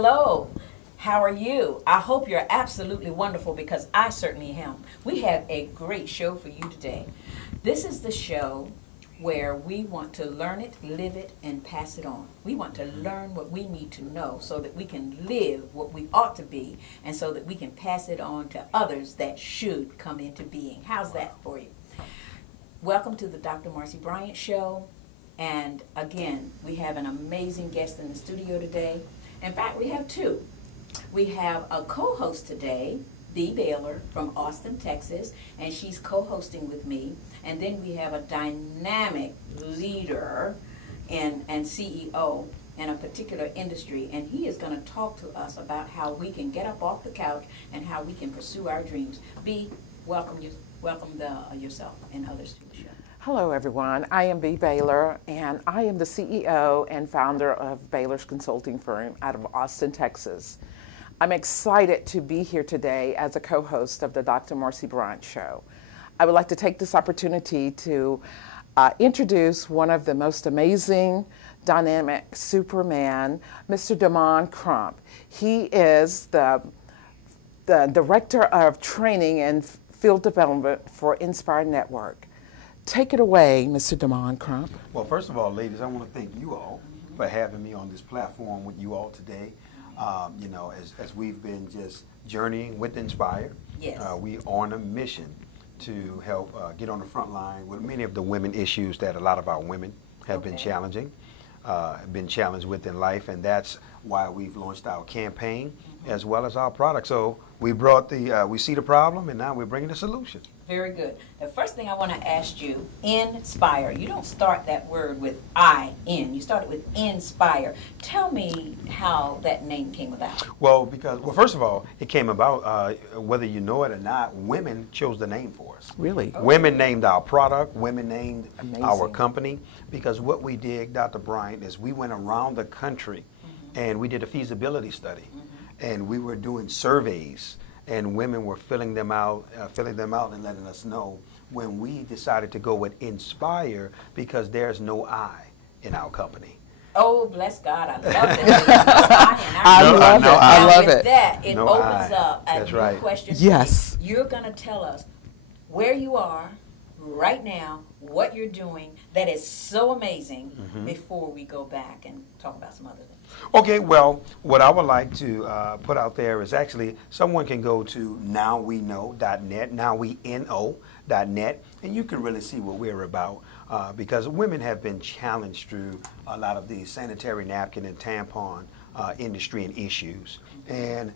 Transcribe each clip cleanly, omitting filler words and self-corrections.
Hello, how are you? I hope you're absolutely wonderful because I certainly am. We have a great show for you today. This is the show where we want to learn it, live it, and pass it on. We want to learn what we need to know so that we can live what we ought to be and so that we can pass it on to others that should come into being. How's that for you? Welcome to the Dr. Marcy Bryant Show. And again, we have an amazing guest in the studio today. In fact, we have two. We have a co-host today, Bea Baylor from Austin, Texas, and she's co-hosting with me. And then we have a dynamic leader and CEO in a particular industry, and he is going to talk to us about how we can get up off the couch and how we can pursue our dreams. Bea, welcome yourself and others to the show. Hello, everyone. I am Bea Baylor, and I am the CEO and founder of Baylor's Consulting Firm out of Austin, Texas. I'm excited to be here today as a co-host of the Dr. Marcy Bryant Show. I would like to take this opportunity to introduce one of the most amazing, dynamic Superman, Mr. Demond Crump. He is the Director of Training and Field Development for Nspire Network. Take it away, Mr. Demond Crump. Well, first of all, ladies, I want to thank you all for having me on this platform with you all today. You know, as we've been just journeying with Nspire, yes. We are on a mission to help get on the front line with many of the women issues that a lot of our women have been challenged with in life, and that's why we've launched our campaign as well as our product. So we brought we see the problem, and now we're bringing the solution. Very good. The first thing I want to ask you, Inspire. You don't start that word with I-N. You start it with Inspire. Tell me how that name came about. Well, first of all, it came about, whether you know it or not, women chose the name for us. Really? Oh. Women named our product, women named Amazing. our company, because what we did, Dr. Bryant, is we went around the country and we did a feasibility study, and we were doing surveys, and women were filling them out and letting us know when we decided to go with Inspire because there's no I in our company. Oh, bless God, I love it. I love it. With that, it No opens I. up a That's new right. question. Yes. You're going to tell us where you are right now, what you're doing that is so amazing before we go back and talk about some other things. Okay, well, what I would like to put out there is actually someone can go to nowweknow.net, nowweknow.net, and you can really see what we're about because women have been challenged through a lot of the sanitary napkin and tampon industry and issues. And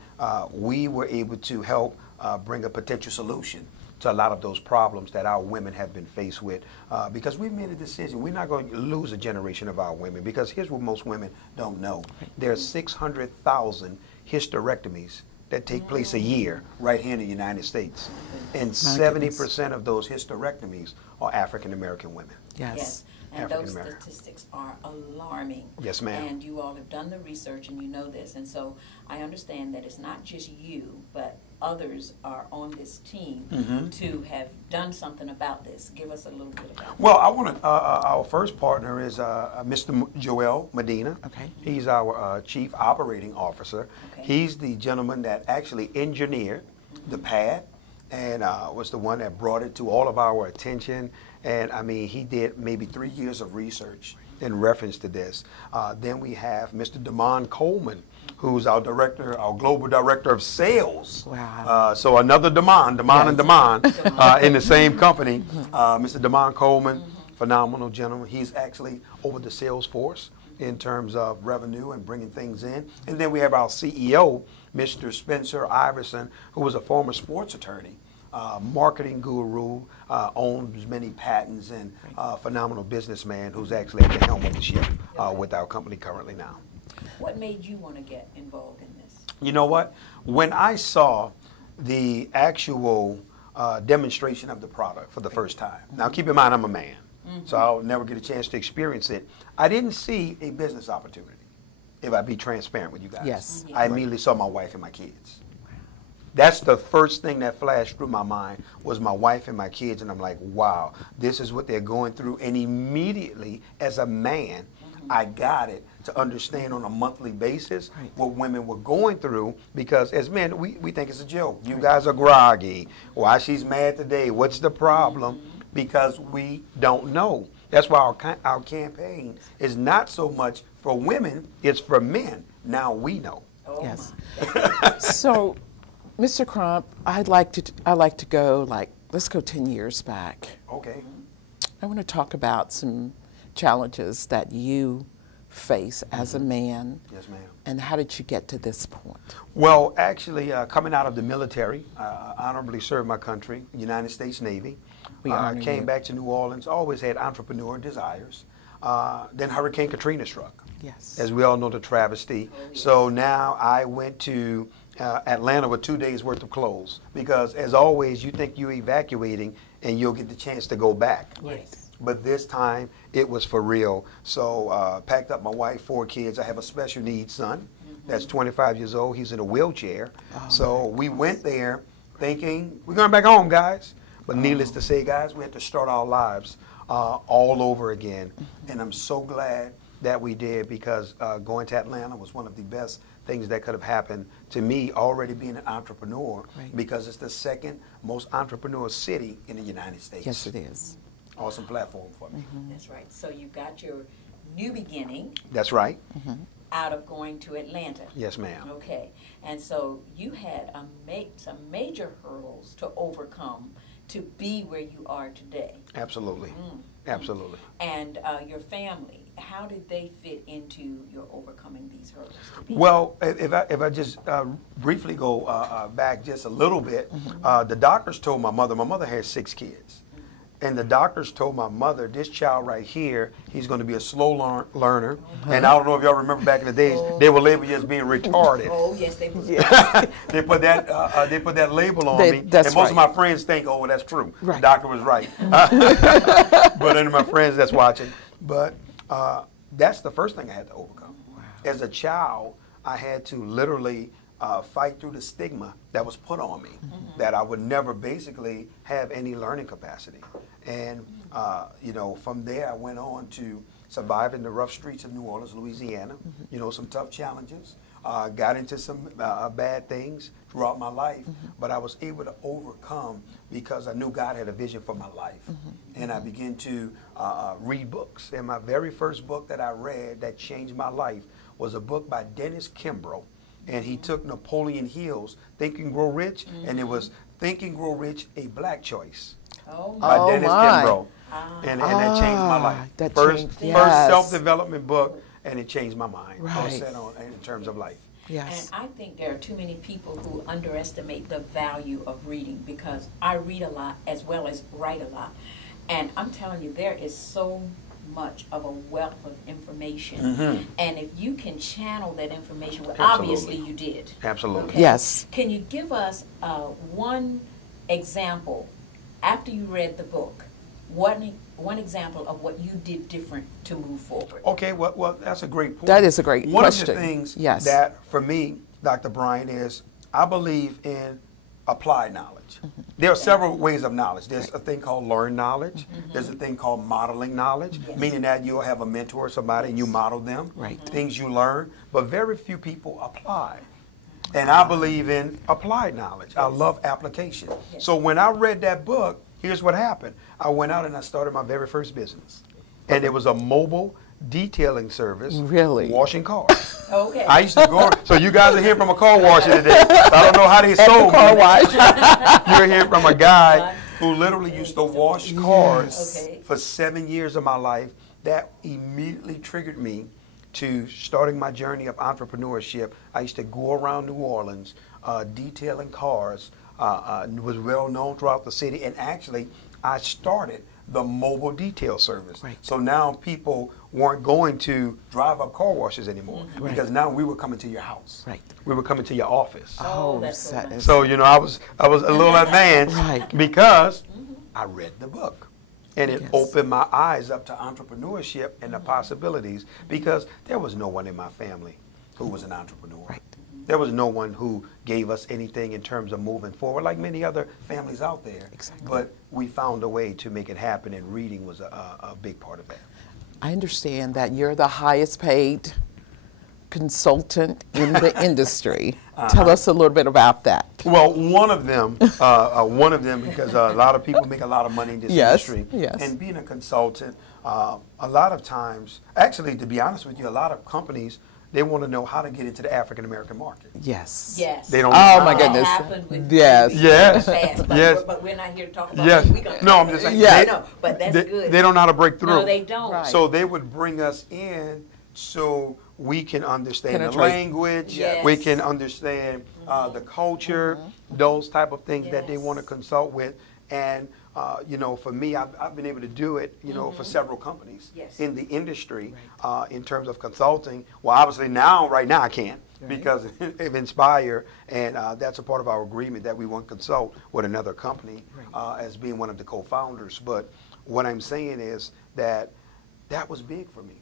we were able to help bring a potential solution to a lot of those problems that our women have been faced with because we've made a decision. We're not going to lose a generation of our women because here's what most women don't know. There are 600,000 hysterectomies that take place a year right here in the United States. And 70% of those hysterectomies are African American women. Yes. And those statistics are alarming. Yes, ma'am. And you all have done the research and you know this. And so I understand that it's not just you, but others are on this team to have done something about this. Give us a little bit about Well, I want to, our first partner is Mr. Joel Medina. Okay. He's our Chief Operating Officer. Okay. He's the gentleman that actually engineered the pad and was the one that brought it to all of our attention. And I mean, he did maybe 3 years of research in reference to this. Then we have Mr. Demond Coleman, who's our director, our global director of sales. Wow. So another Demond and Demond in the same company. Mr. Demond Coleman, phenomenal gentleman. He's actually over the sales force in terms of revenue and bringing things in. And then we have our CEO, Mr. Spencer Iverson, who was a former sports attorney. Marketing guru, owns many patents, and phenomenal businessman who's actually at the helm of the ship with our company currently now. What made you want to get involved in this? You know what? When I saw the actual demonstration of the product for the first time, now keep in mind I'm a man, so I'll never get a chance to experience it. I didn't see a business opportunity, if I be transparent with you guys. Yes. Yeah. I immediately saw my wife and my kids. That's the first thing that flashed through my mind was my wife and my kids, and I'm like, wow, this is what they're going through. And immediately, as a man, I got it. to understand on a monthly basis what women were going through, because as men, we think it's a joke. You guys are groggy. Why she's mad today? What's the problem? Because we don't know. That's why our campaign is not so much for women, it's for men. Now we know. Yes. So, Mr. Crump, I'd like to go let's go 10 years back. Okay. I want to talk about some challenges that you face as a man. Yes, ma'am. And how did you get to this point? Well, actually, coming out of the military, honorably served my country, United States Navy. Came back to New Orleans, always had entrepreneur desires. Then Hurricane Katrina struck. Yes. As we all know, the travesty. So now I went to Atlanta with 2 days worth of clothes, because as always, you think you're evacuating and you'll get the chance to go back. Yes. But this time it was for real. So packed up my wife, 4 kids. I have a special needs son that's 25 years old. He's in a wheelchair. So we went there thinking, we're going back home, guys. But needless to say, guys, we had to start our lives all over again. And I'm so glad that we did, because going to Atlanta was one of the best things that could have happened to me, already being an entrepreneur, because it's the second most entrepreneurial city in the United States. Yes, it is. Awesome platform for me. That's right. So you got your new beginning That's right. out of going to Atlanta. Yes, ma'am. Okay. And so you had some major hurdles to overcome to be where you are today. Absolutely. Absolutely. And your family, how did they fit into your overcoming these hurdles? Well, if I just briefly go back just a little bit, the doctors told my mother had 6 kids. And the doctors told my mother, this child right here, he's going to be a slow learner. And I don't know if y'all remember back in the days, they were labeled as being retarded. Oh, yes, they were. They put that label on me. That's and most of my friends think, oh, well, that's true. Right. The doctor was right. But any of my friends that's watching. But that's the first thing I had to overcome. Wow. As a child, I had to literally fight through the stigma that was put on me, that I would never basically have any learning capacity. And, from there I went on to survive in the rough streets of New Orleans, Louisiana, some tough challenges, got into some bad things throughout my life, but I was able to overcome because I knew God had a vision for my life. And I began to read books. And my very first book that I read that changed my life was a book by Dennis Kimbrough. And he took Napoleon Hill's Think and Grow Rich, and it was Think and Grow Rich, A Black Choice by Dennis Kimbrough. And that changed my life. First self-development book, and it changed my mind. In terms of life. Yes. And I think there are too many people who underestimate the value of reading, because I read a lot as well as write a lot. And I'm telling you, there is so much of a wealth of information. And if you can channel that information, well, obviously you did. Absolutely. Okay? Yes. Can you give us one example, after you read the book, one example of what you did different to move forward? Okay, well, that's a great point. That is a great question. One of the things that, for me, Dr. Bryan, is I believe in applied knowledge. There are several ways of knowledge. There's a thing called learned knowledge. There's a thing called modeling knowledge, meaning that you'll have a mentor or somebody and you model them, things you learn, but very few people apply. And I believe in applied knowledge. I love application. So when I read that book, here's what happened. I went out and I started my very first business. And it was a mobile detailing service. Really? Washing cars. Okay. I used to go, so you guys are hearing from a car washer today. I don't know how they sold car me. wash. You're hearing from a guy who literally used to wash cars for 7 years of my life. That immediately triggered me to starting my journey of entrepreneurship. I used to go around New Orleans detailing cars. Was well known throughout the city, and actually I started the mobile detail service. So now people weren't going to drive up car washes anymore, because now we were coming to your house. We were coming to your office. Oh, that's so nice. So I was a little advanced because I read the book. And it opened my eyes up to entrepreneurship and the possibilities, because there was no one in my family who was an entrepreneur. There was no one who gave us anything in terms of moving forward, like many other families out there. But we found a way to make it happen, and reading was a big part of that. I understand that you're the highest paid consultant in the industry. Tell us a little bit about that. Well, one of them, because a lot of people make a lot of money in this industry. Yes. And being a consultant, a lot of times, actually, to be honest with you, a lot of companies, they want to know how to get into the African American market. Yes. Yes. They don't. Oh my That goodness. happened with Yes. Yes. fast, but Yes. but we're not here to talk about Yes. that. We're gonna No, talk I'm just about saying. that. Yes. No, but that's They, good. they don't know how to break through. No, they don't. Right. So they would bring us in so we can understand the Penetrate. language, Yes. we can understand the culture, those type of things that they Yes. want to consult with. And, you know, for me, I've been able to do it, you know, for several companies Yes. in the industry in terms of consulting. Well, obviously now, right now I can't because of Nspire, and that's a part of our agreement that we won't consult with another company as being one of the co-founders. But what I'm saying is that was big for me.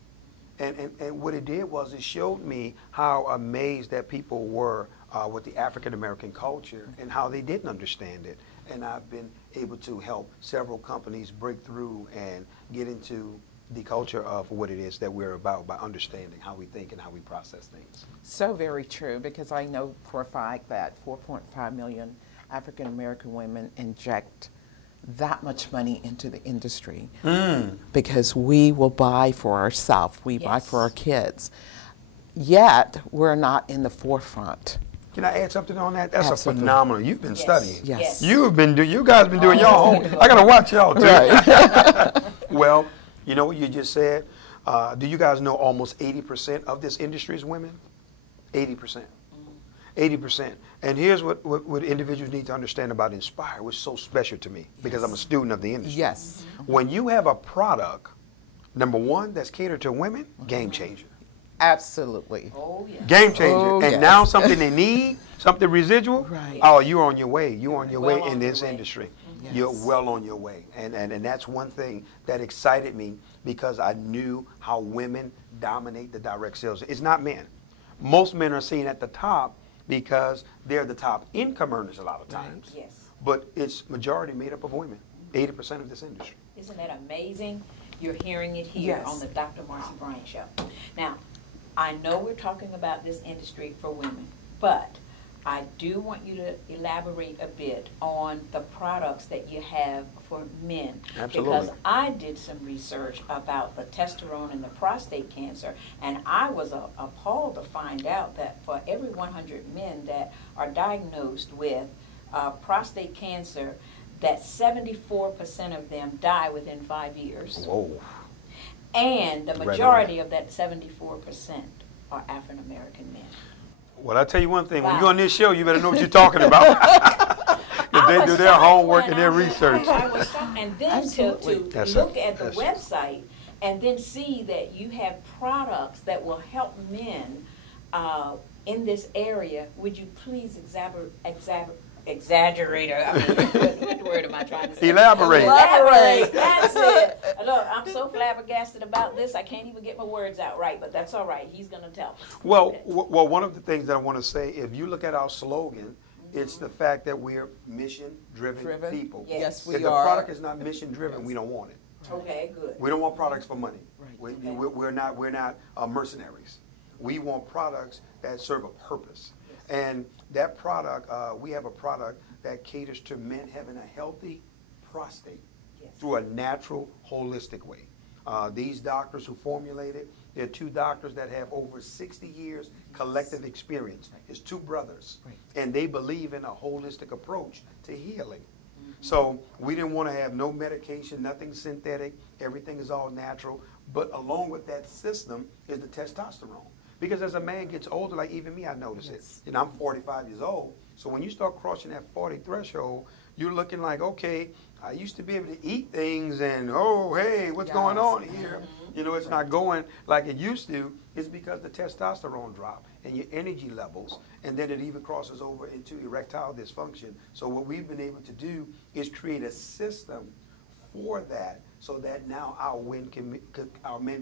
And what it did was it showed me how amazed that people were with the African American culture and how they didn't understand it. And I've been able to help several companies break through and get into the culture of what it is that we're about by understanding how we think and how we process things. So very true, because I know for a fact that 4.5 million African American women inject that much money into the industry because we will buy for ourselves, we buy Yes. for our kids. Yet we're not in the forefront. Can I add something on that? That's Absolutely. a phenomenal. You've been Yes. studying. Yes. You guys been doing your own. I gotta watch y'all too. Right. Well, you know what you just said? Do you guys know almost 80% of this industry is women? 80%. 80%. And here's what individuals need to understand about Nspire, which is so special to me because I'm a student of the industry. Yes. When you have a product, number one, that's catered to women, game changer. Absolutely. Oh, yeah. Game changer. Oh, And yes. now something they need, something residual, Right. oh, you're on your way. You're on your Well way on in your this way. industry. Yes. You're well on your way. And that's one thing that excited me because I knew how women dominate the direct sales. It's not men. Most men are seen at the top because they're the top income earners a lot of times. Yes. But it's majority made up of women, 80% of this industry. Isn't that amazing? You're hearing it here Yes. on the Dr. Marcy Bryant Show. Now, I know we're talking about this industry for women, but I do want you to elaborate a bit on the products that you have for men. Absolutely. Because I did some research about the testosterone and the prostate cancer, and I was appalled to find out that for every 100 men that are diagnosed with prostate cancer, that 74% of them die within 5 years. Whoa. And the Right on majority of that 74% are African American men. Well, I'll tell you one thing. When Wow. you're on this show, you better know what you're talking about. If they do their homework and their research. I was shocked. And then Absolutely. to That's look it. at the That's website and then see that you have products that will help men in this area, would you please exaggerate? I mean, what word am I trying to say? Elaborate. Elaborate. That's it. Look, I'm so flabbergasted about this. I can't even get my words out right, but that's all right. He's going to tell us. Well, one of the things that I want to say, if you look at our slogan, it's the fact that we're mission-driven people. Yes. Yes, we If the are. product is not mission-driven, we don't want it. Okay, good. We don't want products for money. Right. We're not mercenaries. We want products that serve a purpose. And that product, we have a product that caters to men having a healthy prostate Yes. through a natural, holistic way. These doctors who formulate it, they're two doctors that have over 60 years collective experience. It's two brothers. Right. And they believe in a holistic approach to healing. So we didn't want to have no medication, nothing synthetic. Everything is all natural. But along with that system is the testosterone. Because as a man gets older, like even me, I notice it. You know, I'm 45 years old. So when you start crossing that 40 threshold, you're looking like, okay, I used to be able to eat things and, oh, hey, what's going on here? You know, it's not going like it used to. It's because the testosterone dropped and your energy levels, and then it even crosses over into erectile dysfunction. So what we've been able to do is create a system for that, so that now our men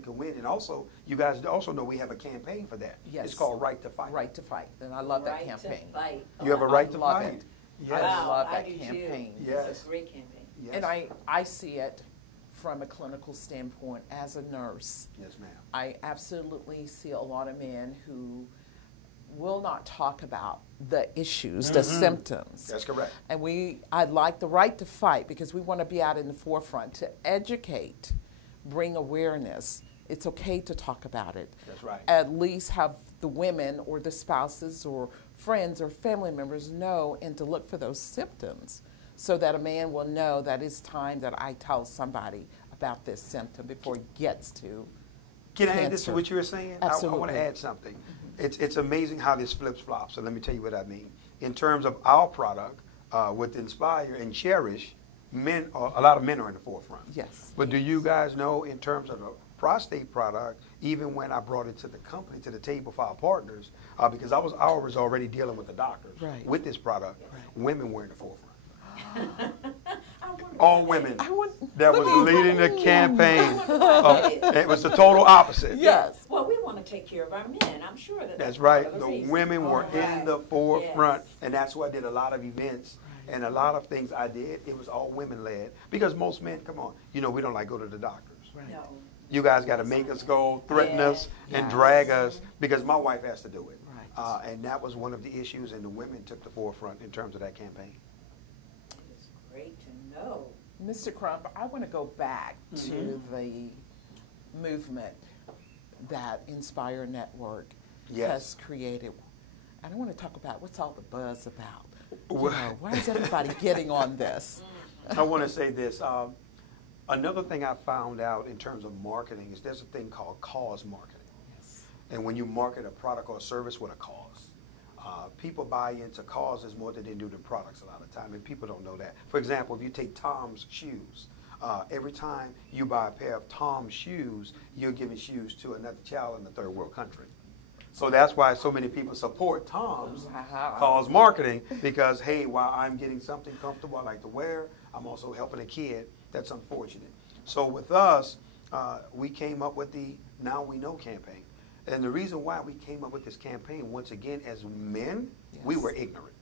can win. And also, you guys also know we have a campaign for that. Yes. It's called Right to Fight. Right to Fight. And I love that Right campaign. To fight. You have a Oh, right I to love fight. it. Yes. I love I that do too. campaign. Yes. It's a great campaign. Yes. And I see it from a clinical standpoint as a nurse. Yes, ma'am. I absolutely see a lot of men who will not talk about the issues, the symptoms. That's correct. And I'd like the right to fight because we want to be out in the forefront to educate, bring awareness. It's okay to talk about it. That's right. At least have the women or the spouses or friends or family members know and to look for those symptoms so that a man will know that it's time that I tell somebody about this symptom before it gets to Can I cancer. add this to what you were saying? Absolutely. I want to add something. It's amazing how this flips flops. So let me tell you what I mean. In terms of our product, with Nspire and Cherish, a lot of men are in the forefront. Yes. But do you guys know, in terms of the prostate product, even when I brought it to the company, to the table for our partners, because I was already dealing with the doctors Right. with this product, Right. women were in the forefront. I wonder All why that women is. that was leading the campaign. It was the total opposite. Yes. Well, we want to take care of our men. I'm sure that That's part right. of the The reason. women were All in right. the forefront, Yes. and that's why I did a lot of events and a lot of things I did. It was all women led because most men, come on, we don't like go to the doctors. Right. No. You guys got to make us go, threaten us, and Yes. drag us because my wife has to do it. Right. And that was one of the issues, and the women took the forefront in terms of that campaign. It's great to know. Mr. Crump, I want to go back to the movement that Inspire Network Yes. has created. And I want to talk about what's all the buzz about. Well- Why is everybody getting on this? I want to say this. Another thing I found out in terms of marketing is there's a thing called cause marketing. Yes. And when you market a product or a service with a cause, people buy into causes more than they do the products a lot of time, and people don't know that. For example, if you take Tom's shoes, every time you buy a pair of Tom's shoes, you're giving shoes to another child in a third world country. So that's why so many people support Tom's cause marketing, because, hey, while I'm getting something comfortable I like to wear, I'm also helping a kid that's unfortunate. So with us, we came up with the Now We Know campaign. And the reason why we came up with this campaign, once again, as men, we Yes. were ignorant.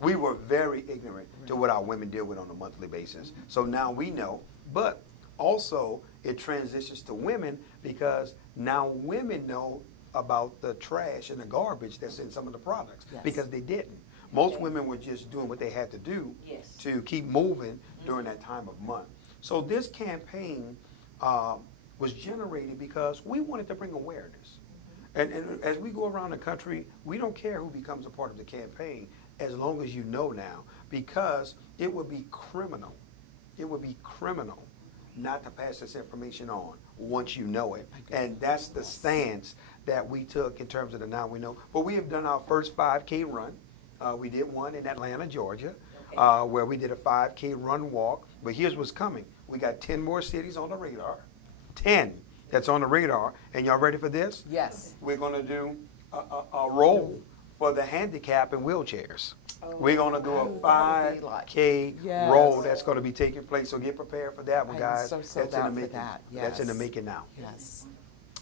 We were very ignorant to what our women deal with on a monthly basis. So now we know, but also it transitions to women because now women know about the trash and the garbage that's in some of the products Yes. because they didn't. Most women were just doing what they had to do Yes. to keep moving during that time of month. So this campaign was generated because we wanted to bring awareness. And as we go around the country, we don't care who becomes a part of the campaign as long as you know now, because it would be criminal. It would be criminal not to pass this information on once you know it. And that's the stance that we took in terms of the Now We Know. But we have done our first 5K run. We did one in Atlanta, Georgia, where we did a 5K run walk. But here's what's coming. We got 10 more cities on the radar. 10 that's on the radar. And y'all ready for this? Yes. We're going to do a roll for the handicapped and wheelchairs. We're going to do a 5K Yes. roll that's going to be taking place. So get prepared for that one, I am guys. so That's down in for the making. that. That's in the Yes. making now. Yes.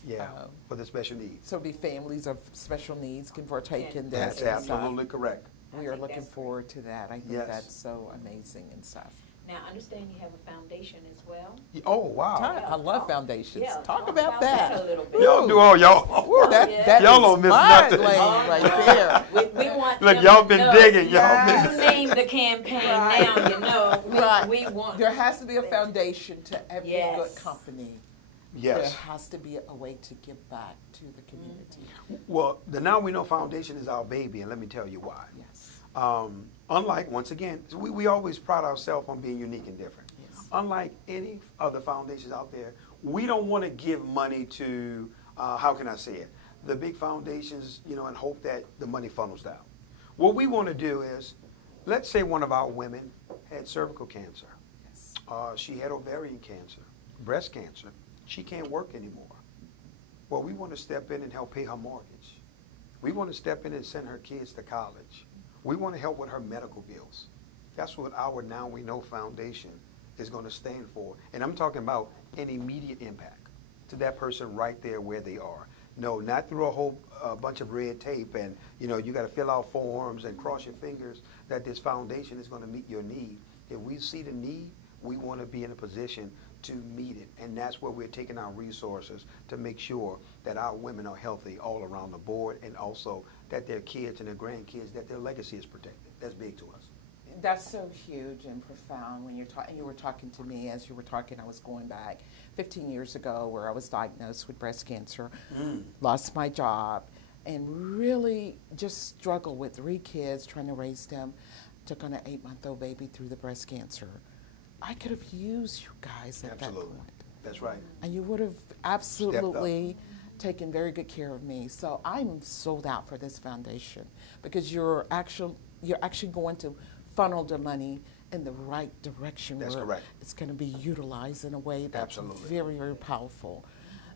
Yeah, for the special needs. So be families of special needs can partake in this. That's and stuff. absolutely correct. We are looking forward to that. I think Yes. that's so amazing and stuff. Now, I understand you have a foundation as well. Oh, wow. I love foundations. Yeah, Talk about that. a little bit. Y'all do all y'all. Ooh, that Y'all is don't miss my nothing. lane right there. We want Look, them y'all to been know. digging. Y'all Yes. been. You named the campaign Right. now, you know. Right. We want. There has to be a foundation to every Yes. good company. Yes. There has to be a way to give back to the community. Well, the Now We Know Foundation is our baby, and let me tell you why. Yes. Unlike, once again, we always pride ourselves on being unique and different. Yes. Unlike any other foundations out there, we don't want to give money to, how can I say it, the big foundations, and hope that the money funnels down. What we want to do is, let's say one of our women had cervical cancer. Yes. She had ovarian cancer, breast cancer. She can't work anymore. Well, we want to step in and help pay her mortgage. We want to step in and send her kids to college. We want to help with her medical bills. That's what our Now We Know Foundation is going to stand for. And I'm talking about an immediate impact to that person right there where they are. No, not through a whole bunch of red tape and, you got to fill out forms and cross your fingers that this foundation is going to meet your need. If we see the need, we want to be in a position to meet it. And that's where we're taking our resources to make sure that our women are healthy all around the board, and also that their kids and their grandkids, that their legacy is protected. That's big to us. That's so huge and profound when you're talking. You were talking to me as you were talking. I was going back 15 years ago where I was diagnosed with breast cancer, lost my job, and really just struggled with 3 kids, trying to raise them, took on an 8-month-old baby through the breast cancer. I could have used you guys at that point. That's right. And you would have absolutely taken very good care of me. So I'm sold out for this foundation because you're actually going to funnel the money in the right direction. That's where correct. It's going to be utilized in a way that's very, very powerful,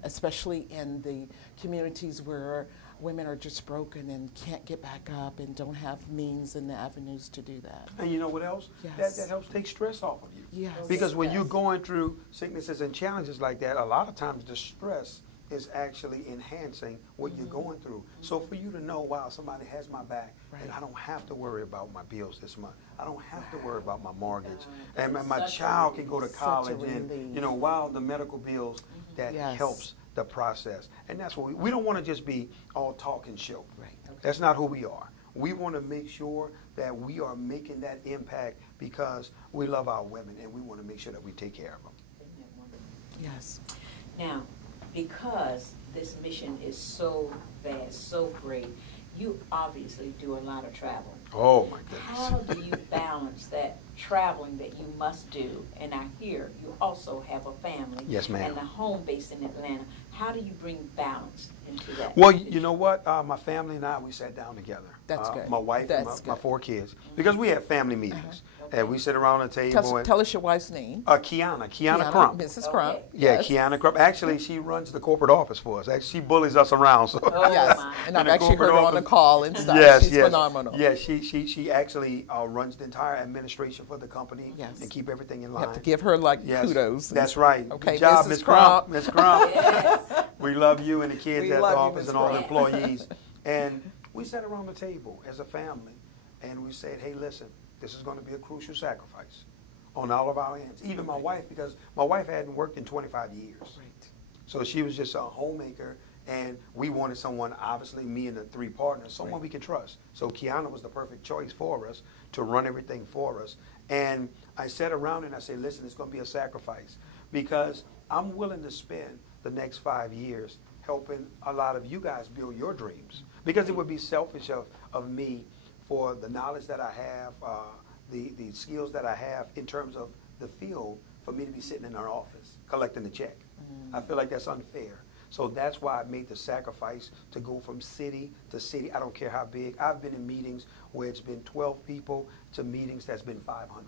especially in the communities where women are just broken and can't get back up and don't have means and the avenues to do that. And you know what else? Yes. That helps take stress off of you. Yes. Because when you're going through sicknesses and challenges like that, a lot of times the stress is actually enhancing what you're going through. So for you to know, wow, somebody has my back, and I don't have to worry about my bills this month. I don't have to worry about my mortgage. And my child can go to college, and, you know, while the medical bills, that helps the process. And that's what we don't want to just be all talk and show. Right. That's not who we are. We want to make sure that we are making that impact because we love our women, and we want to make sure that we take care of them. Yes. Now, because this mission is so vast, so great, you obviously do a lot of traveling. Oh, my goodness. How do you balance that traveling that you must do? And I hear you also have a family. Yes, ma'am. And a home base in Atlanta. How do you bring balance into that? Well, you know what? My family and I, we sat down together. That's good. My wife That's and my good. 4 kids. Because we have family meetings. And we sit around the table. And Tell us your wife's name. Kiana Crump. Mrs. Crump. Okay. Yeah, Yes. Kiana Crump. Actually, she runs the corporate office for us. Actually, she bullies us around. So. Oh, Yes, my. and I've the actually heard her corporate on the office. call and stuff. Yes, She's yes. phenomenal. Yeah, she actually runs the entire administration for the company Yes. and keep everything in You line. have to give her like Yes, kudos. that's right. Okay, Good job, Mrs. Ms. Crump. Ms. Crump. Yes. We love you and the kids We at the love you, office Ms. and all the Crump. employees. And we sat around the table as a family, and we said, hey, listen, this is going to be a crucial sacrifice on all of our ends. Even my wife, because my wife hadn't worked in 25 years. Right. So she was just a homemaker, and we wanted someone, obviously me and the 3 partners, someone we could trust. So Kiana was the perfect choice for us to run everything for us. And I sat around and I said, listen, it's going to be a sacrifice because I'm willing to spend the next 5 years helping a lot of you guys build your dreams. Because it would be selfish of me for the knowledge that I have, the skills that I have in terms of the field, for me to be sitting in our office collecting the check. I feel like that's unfair. So that's why I made the sacrifice to go from city to city. I don't care how big. I've been in meetings where it's been 12 people to meetings that's been 500,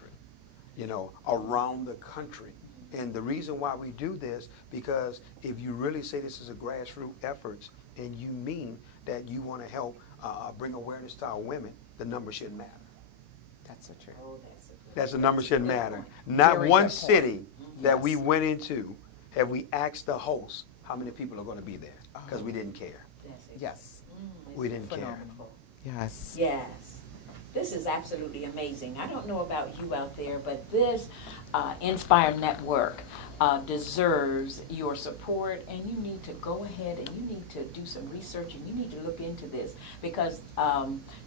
you know, around the country. And the reason why we do this, because if you really say this is a grassroots efforts and you mean that you want to help bring awareness to our women, the number shouldn't matter. That's so true. Oh, that's a good That's the number shouldn't matter. Not Very one good point. city that Yes. we went into have we asked the host how many people are going to be there, because we didn't care. That's it. Yes. We didn't care. Phenomenal. Yes. Yes. This is absolutely amazing. I don't know about you out there, but this Nspire Network deserves your support, and you need to go ahead and you need to do some research and you need to look into this because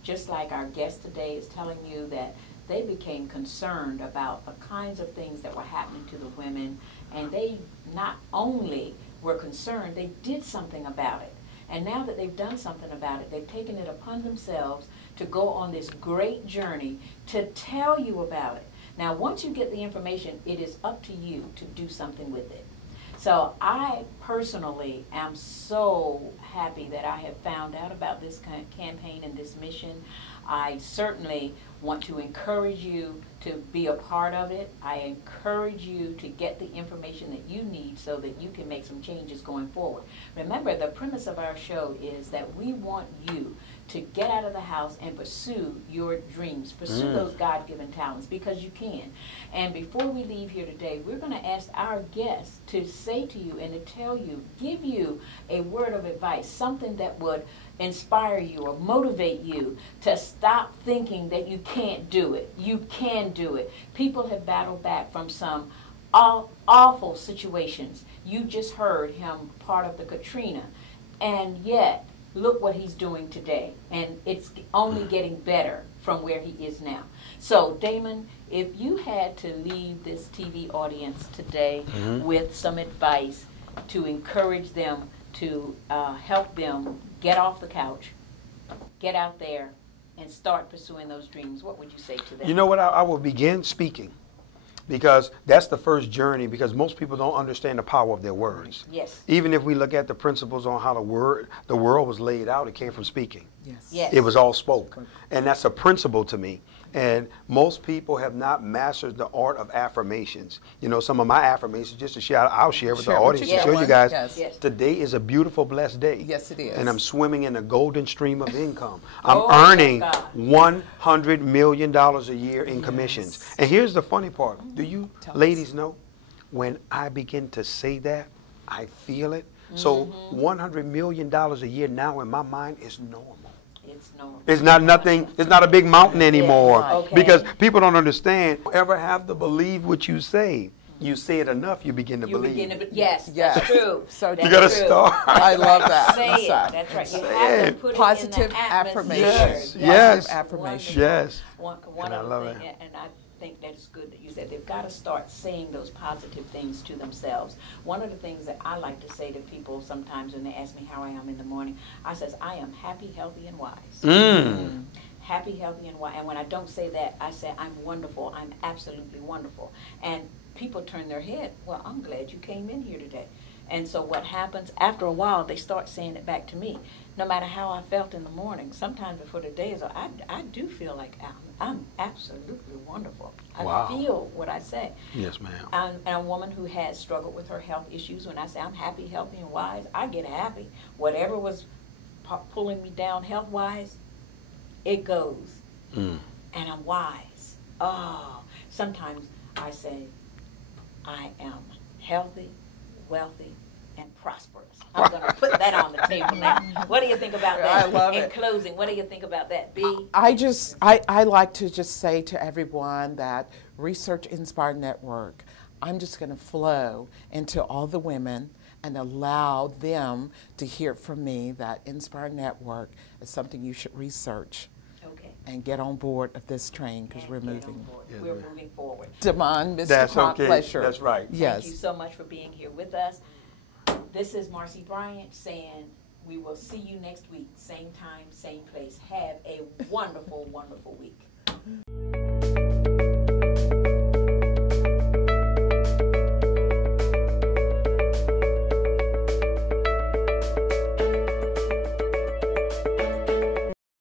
just like our guest today is telling you that they became concerned about the kinds of things that were happening to the women, and they not only were concerned, they did something about it. And now that they've done something about it, they've taken it upon themselves to go on this great journey to tell you about it. Now, once you get the information, it is up to you to do something with it. So I personally am so happy that I have found out about this campaign and this mission. I certainly want to encourage you to be a part of it. I encourage you to get the information that you need so that you can make some changes going forward. Remember, the premise of our show is that we want you to get out of the house and pursue your dreams, pursue those God-given talents, because you can. And before we leave here today, we're going to ask our guests to say to you and to tell you, give you a word of advice, something that would inspire you or motivate you to stop thinking that you can't do it. You can do it. People have battled back from some awful situations. You just heard him part of the Katrina, and yet look what he's doing today, and it's only getting better from where he is now. So, Damon, if you had to leave this TV audience today with some advice to encourage them, to help them get off the couch, get out there, and start pursuing those dreams, what would you say to them? You know what? I will begin speaking, because that's the first journey, because most people don't understand the power of their words. Yes. Even if we look at the principles on how the world was laid out, it came from speaking. Yes. Yes. It was all spoke. And that's a principle to me. And most people have not mastered the art of affirmations. You know, some of my affirmations, just to share, I'll share with the Share what audience you and got. show you guys. Yes. Yes. Today is a beautiful, blessed day. Yes, it is. And I'm swimming in a golden stream of income. I'm Oh, earning God. $100 million a year in commissions. And here's the funny part. Do you Tell ladies know, when I begin to say that, I feel it. So $100 million a year now in my mind is normal. It's normal. It's not nothing, it's not a big mountain anymore. Yes, okay. Because people don't understand. Ever have to believe what you say. You say it enough, you begin to You believe. begin to, yes, Yes. that's true. So That's You gotta true. start. That's I love right. that. Say it. That's That's right. You Say have to it. put Positive it in the atmosphere. affirmation. Yes. Positive affirmation. Yes. One And I other love thing, it. and I think that's good that you said, they've got to start saying those positive things to themselves. One of the things that I like to say to people sometimes when they ask me how I am in the morning, I says, I am happy, healthy, and wise. Happy, healthy, and wise. And when I don't say that, I say, I'm wonderful. I'm absolutely wonderful. And people turn their head, well, I'm glad you came in here today. And so what happens, after a while, they start saying it back to me. No matter how I felt in the morning, sometimes before the day is over, I do feel like I'm absolutely wonderful. Wow. I feel what I say. Yes, ma'am. I'm a woman who has struggled with her health issues. When I say I'm happy, healthy, and wise, I get happy. Whatever was pulling me down health-wise, it goes. And I'm wise. Oh, sometimes I say I am healthy, wealthy, and prosperous. I'm going to put that on the table now. What do you think about that? I love In it. closing, what do you think about that, B? I like to just say to everyone that Research Inspire Network, I'm just going to flow into all the women and allow them to hear from me that Inspire Network is something you should research Okay. and get on board of this train because And we're get on moving. board. Yes, We're ma'am. moving forward. Demond, Mr. That's Crump, okay. pleasure. That's right. Yes. Thank you so much for being here with us. This is Marcy Bryant saying we will see you next week, same time, same place. Have a wonderful, wonderful week.